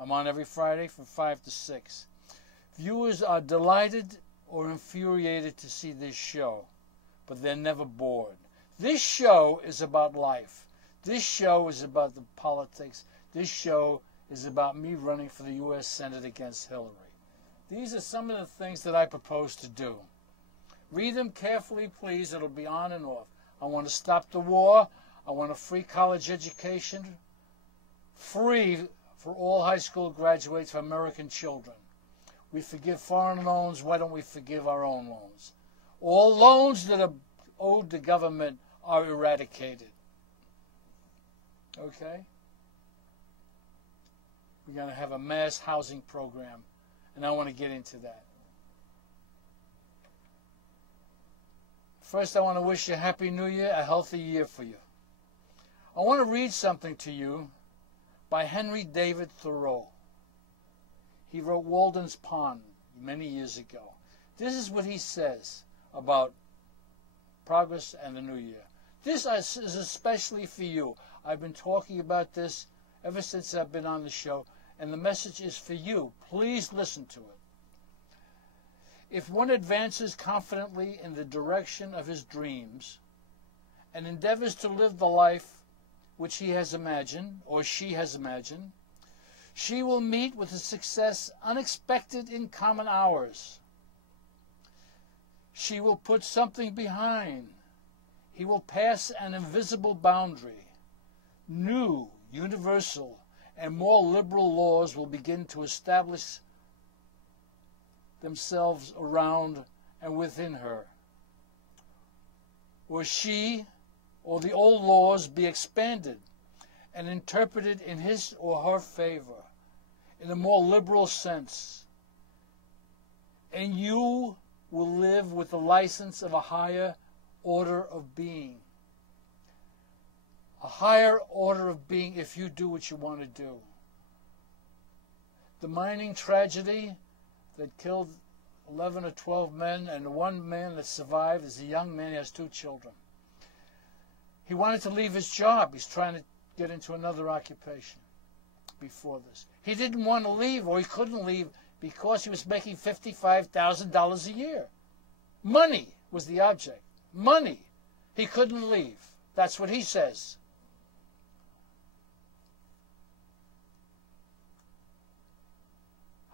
I'm on every Friday from 5 to 6. Viewers are delighted or infuriated to see this show, but they're never bored. This show is about life. This show is about the politics. This show is about me running for the U.S. Senate against Hillary. These are some of the things that I propose to do. Read them carefully, please. It'll be on and off. I want to stop the war. I want a free college education, free for all high school graduates for American children. We forgive foreign loans. Why don't we forgive our own loans? All loans that are owed to government are eradicated. Okay? We're going to have a mass housing program, and I want to get into that. First, I want to wish you a Happy New Year, a healthy year for you. I want to read something to you by Henry David Thoreau. He wrote Walden's Pond many years ago. This is what he says about progress and the new year. This is especially for you. I've been talking about this ever since I've been on the show, and the message is for you. Please listen to it. If one advances confidently in the direction of his dreams and endeavors to live the life which he has imagined, or she has imagined, she will meet with a success unexpected in common hours. She will put something behind. He will pass an invisible boundary. New, universal, and more liberal laws will begin to establish themselves around and within her. Or she or the old laws be expanded and interpreted in his or her favor in a more liberal sense. And you will live with the license of a higher order of being. A higher order of being if you do what you want to do. The mining tragedy that killed 11 or 12 men, and the one man that survived is a young man. He has 2 children. He wanted to leave his job. He's trying to get into another occupation before this. He didn't want to leave, or he couldn't leave, because he was making $55,000 a year. Money was the object. Money. He couldn't leave. That's what he says.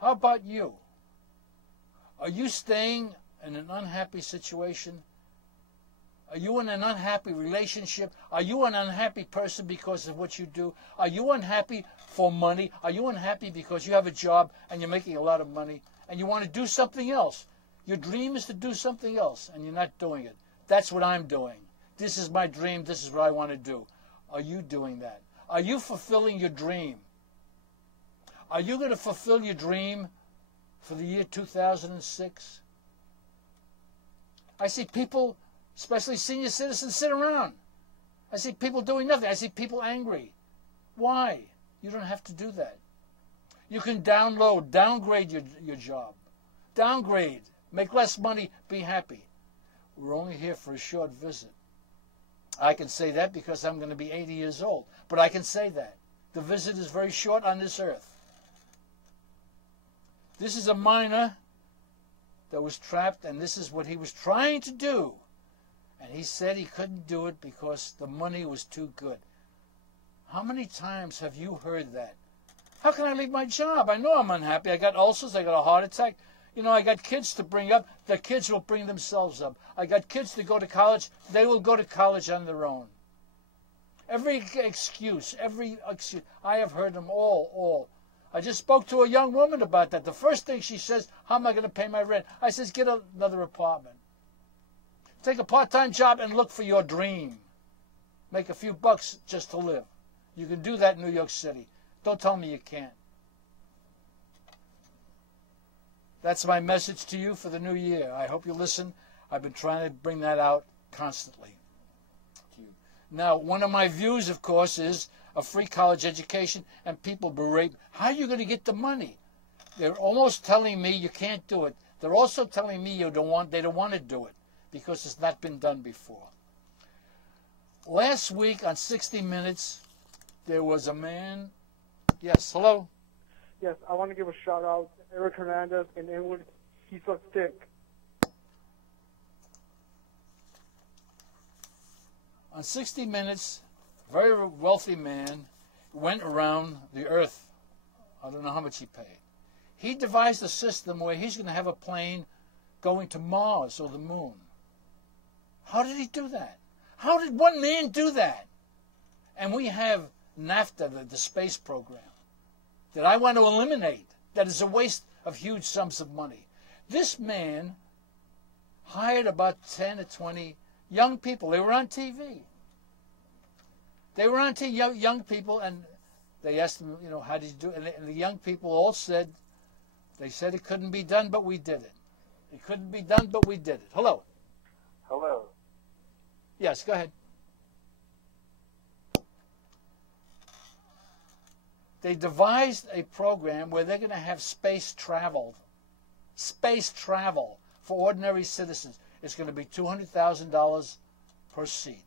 How about you? Are you staying in an unhappy situation? Are you in an unhappy relationship? Are you an unhappy person because of what you do? Are you unhappy for money? Are you unhappy because you have a job and you're making a lot of money and you want to do something else? Your dream is to do something else and you're not doing it. That's what I'm doing. This is my dream. This is what I want to do. Are you doing that? Are you fulfilling your dream? Are you going to fulfill your dream for the year 2006? I see people, especially senior citizens, sit around. I see people doing nothing. I see people angry. Why? You don't have to do that. You can downgrade your job. Downgrade. Make less money. Be happy. We're only here for a short visit. I can say that because I'm going to be 80 years old. But I can say that. The visit is very short on this earth. This is a miner that was trapped, and this is what he was trying to do. And he said he couldn't do it because the money was too good. How many times have you heard that? How can I leave my job? I know I'm unhappy. I got ulcers. I got a heart attack. You know, I got kids to bring up. The kids will bring themselves up. I got kids to go to college. They will go to college on their own. Every excuse. I have heard them all. I just spoke to a young woman about that. The first thing she says, how am I going to pay my rent? I says, get another apartment. Take a part-time job and look for your dream. Make a few bucks just to live. You can do that in New York City. Don't tell me you can't. That's my message to you for the new year. I hope you listen. I've been trying to bring that out constantly. Now, one of my views, of course, is a free college education, and people berate, how are you going to get the money? They're almost telling me you can't do it. They're also telling me they don't want to do it because it's not been done before. Last week on 60 Minutes, there was a man. Yes, hello? Yes, I want to give a shout out to Eric Hernandez in Inwood. He's a stick. On 60 Minutes, a very wealthy man went around the earth. I don't know how much he paid. He devised a system where he's going to have a plane going to Mars or the moon. How did he do that? How did one man do that? And we have NAFTA, the space program, that I want to eliminate. That is a waste of huge sums of money. This man hired about 10 or 20 young people. They were on TV. They were on TV, young people, and they asked them, you know, how did you do it? And the young people all said, they said it couldn't be done, but we did it. It couldn't be done, but we did it. Hello. Hello. Yes, go ahead. They devised a program where they're going to have space travel for ordinary citizens. It's going to be $200,000 per seat.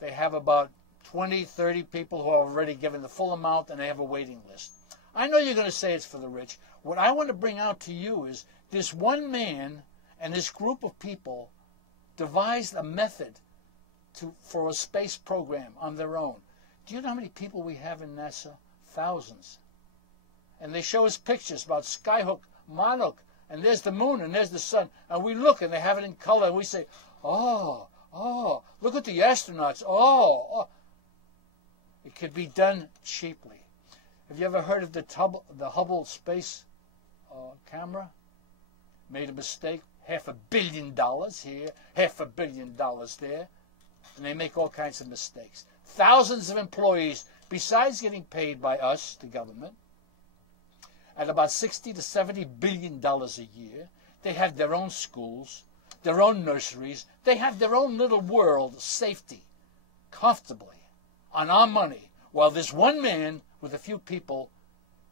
They have about 20, 30 people who are already given the full amount, and they have a waiting list. I know you're going to say it's for the rich. What I want to bring out to you is this one man and this group of people devised a method for a space program on their own. Do you know how many people we have in NASA? Thousands. And they show us pictures about Skyhook, Monarch, and there's the moon and there's the sun. And we look and they have it in color and we say, oh, look at the astronauts. Oh. It could be done cheaply. Have you ever heard of the Hubble space camera? Made a mistake. $500 million here, $500 million there. And they make all kinds of mistakes. Thousands of employees, besides getting paid by us, the government, at about $60 to $70 billion a year, they have their own schools, their own nurseries. They have their own little world, safety, comfortably, on our money, while this one man with a few people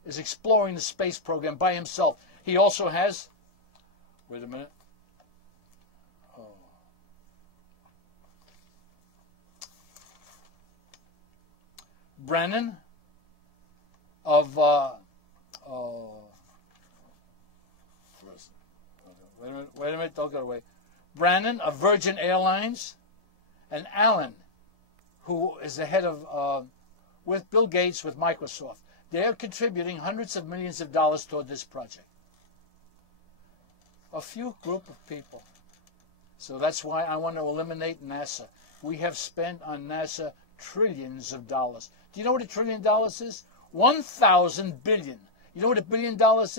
is exploring the space program by himself. He also has, wait a minute, Brennan of wait a minute, don't go away. Brannon of Virgin Airlines, and Allen, who is the head of with Bill Gates with Microsoft. They're contributing hundreds of millions of dollars toward this project. A few group of people. So that's why I want to eliminate NASA. We have spent on NASA trillions of dollars. Do you know what $1 trillion is? 1,000 billion. You know what $1 billion is?